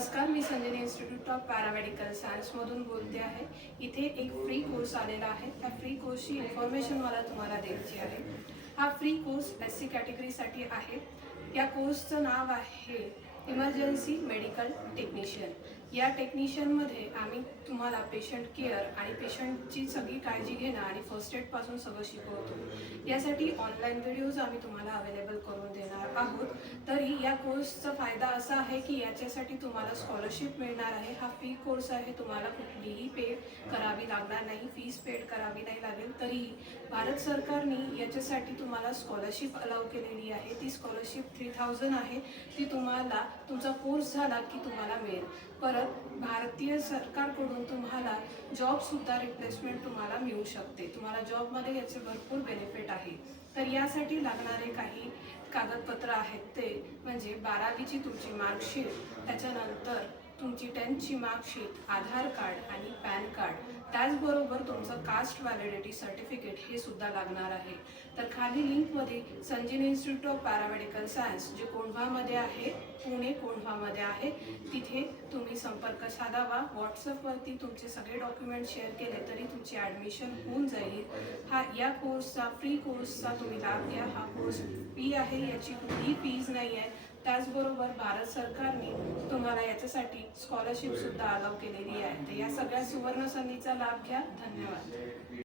नमस्कार, मी संजीवनी institute of paramedical सायन्समधून बोलते आहे। इथे एक फ्री कोर्स आलेला आहे। त्या फ्री कोर्सची इन्फॉर्मेशन मला तुम्हाला द्यायची आहे। हा फ्री कोर्स SC कॅटेगरीसाठी आहे। या कोर्सचं नाव आहे इमर्जन्सी मेडिकल टेक्निशियन। या टेक्निशियनमध्ये आम्ही तुम्हाला पेशंट केअर आणि पेशंटची सगळी काळजी घेणं आणि फर्स्ट एड पासून सगळं शिकवतो। यासाठी ऑनलाईन व्हिडिओज आम्ही तुम्हाला अवेलेबल करून देणार आहोत। तरी या कोर्सचा फायदा असा आहे की याच्यासाठी तुम्हाला स्कॉलरशिप मिळणार आहे। हा फ्री कोर्स आहे, तुम्हाला कुठलीही पे करावी लागणार नाही, फीस पेड करावी नाही लागेल। तरी भारत सरकारने याच्यासाठी तुम्हाला स्कॉलरशिप अलाउ केलेली आहे। ती स्कॉलरशिप 3000 आहे। ती तुम्हाला तुमचा कोर्स झाला की तुम्हाला मिळेल। परत भारतीय सरकारकडून तुम्हाला जॉबसुद्धा रिप्लेसमेंट तुम्हाला मिळू शकते। तुम्हाला जॉबमध्ये याचे भरपूर बेनिफिट आहे। तर यासाठी लागणारे काही कागदपत्र आहेत ते म्हणजे 12वीची तुमची मार्कशीट, त्याच्यानंतर तुमची 10th मार्कशीट, आधार कार्ड आणि पॅन कार्ड, त्याचबरोबर तुमचं कास्ट व्हॅलिडिटी सर्टिफिकेट हे सुद्धा लागणार आहे। तर खाली लिंकमध्ये संजीवनी इन्स्टिट्यूट ऑफ पॅरामेडिकल सायन्स जे कोंढवामध्ये आहे, पुणे कोंढवामध्ये आहे, तिथे तुम्ही संपर्क साधावा। व्हॉट्सअपवरती तुमचे सगळे डॉक्युमेंट शेअर केले तरी तुमची ॲडमिशन होऊन जाईल। या कोर्सचा फ्री कोर्सचा तुम्ही लाभ घ्या। हा कोर्स फी आहे, याची कुठलीही फीज नाही आहे। त्याचबरोबर भारत सरकारने तुम्हाला याच्यासाठी स्कॉलरशिप सुद्धा अलाउ केलेली आहे। तर या सगळ्या सुवर्ण संधीचा लाभ घ्या। धन्यवाद।